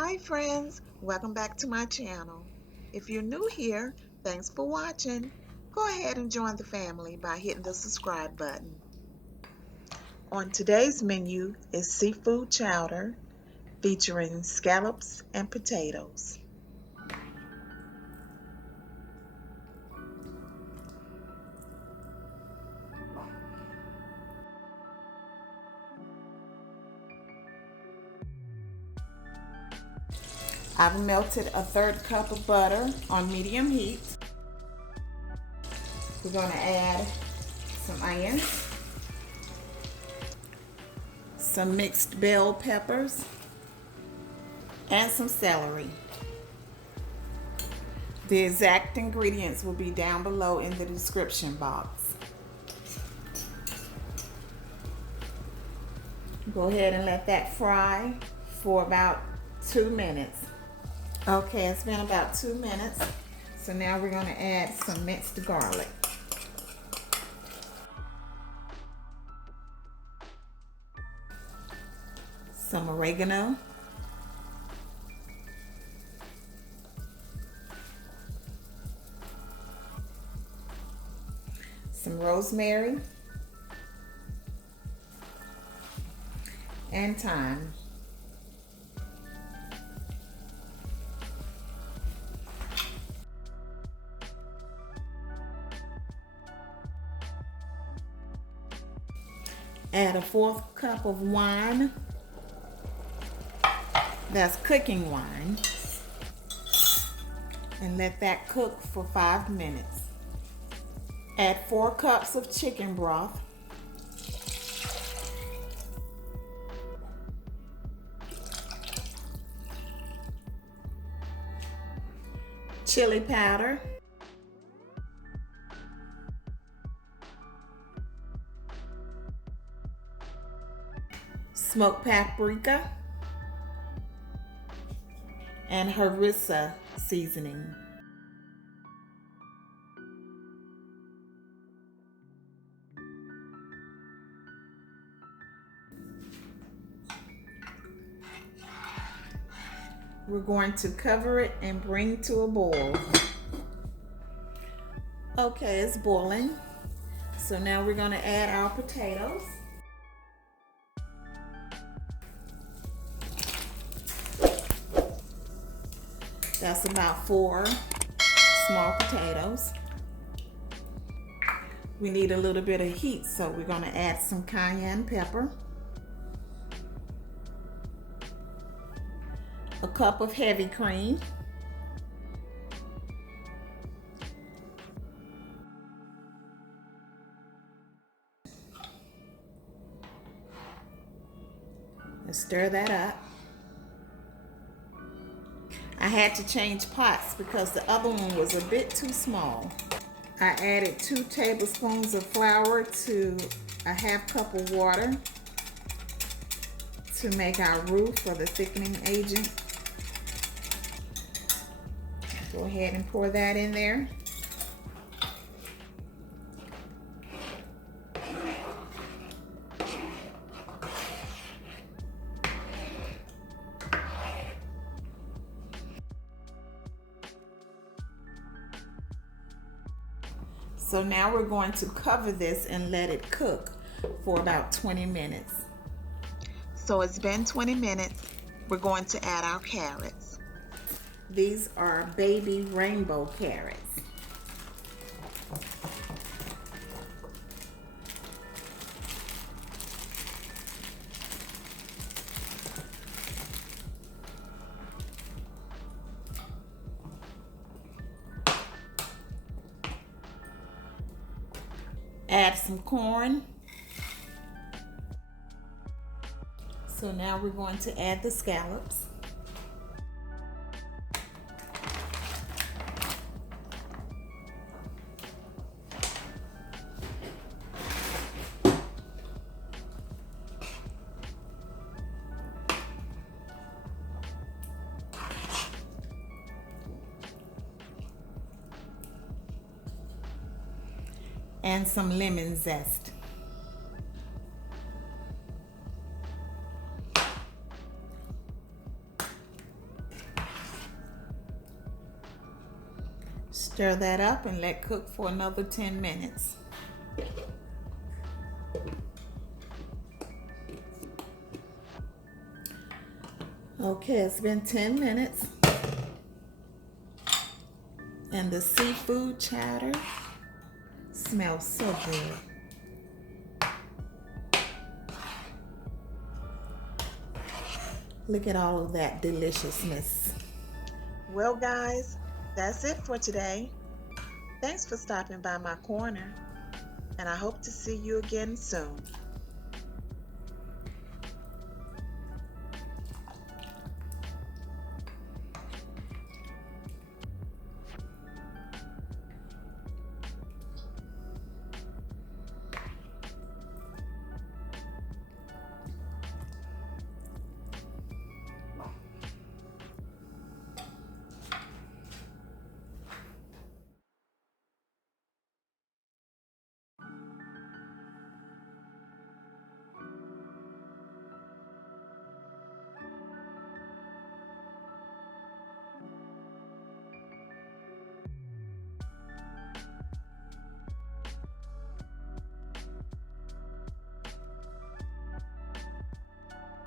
Hi friends, welcome back to my channel. If you're new here, thanks for watching. Go ahead and join the family by hitting the subscribe button. On today's menu is seafood chowder featuring scallops and potatoes. I've melted a third cup of butter on medium heat. We're going to add some onions, some mixed bell peppers, and some celery. The exact ingredients will be down below in the description box. Go ahead and let that fry for about 2 minutes. Okay, it's been about 2 minutes. So now we're going to add some minced garlic. Some oregano. Some rosemary. And thyme. Add a 1/4 cup of wine. That's cooking wine. And let that cook for 5 minutes. Add 4 cups of chicken broth. Chili powder. Smoked paprika. And harissa seasoning. We're going to cover it and bring to a boil. Okay, it's boiling. So now we're going to add our potatoes. That's about 4 small potatoes. We need a little bit of heat, so we're going to add some cayenne pepper. A cup of heavy cream. Let's stir that up. I had to change pots because the other one was a bit too small. I added 2 tablespoons of flour to a 1/2 cup of water to make our roux for the thickening agent. Go ahead and pour that in there. So now we're going to cover this and let it cook for about 20 minutes. So it's been 20 minutes. We're going to add our carrots. These are baby rainbow carrots. Add some corn. So now we're going to add the scallops. And some lemon zest. Stir that up and let cook for another 10 minutes. Okay, it's been 10 minutes. And the seafood chowder smells so good. Look at all of that deliciousness. Well, guys, that's it for today. Thanks for stopping by my corner, and I hope to see you again soon.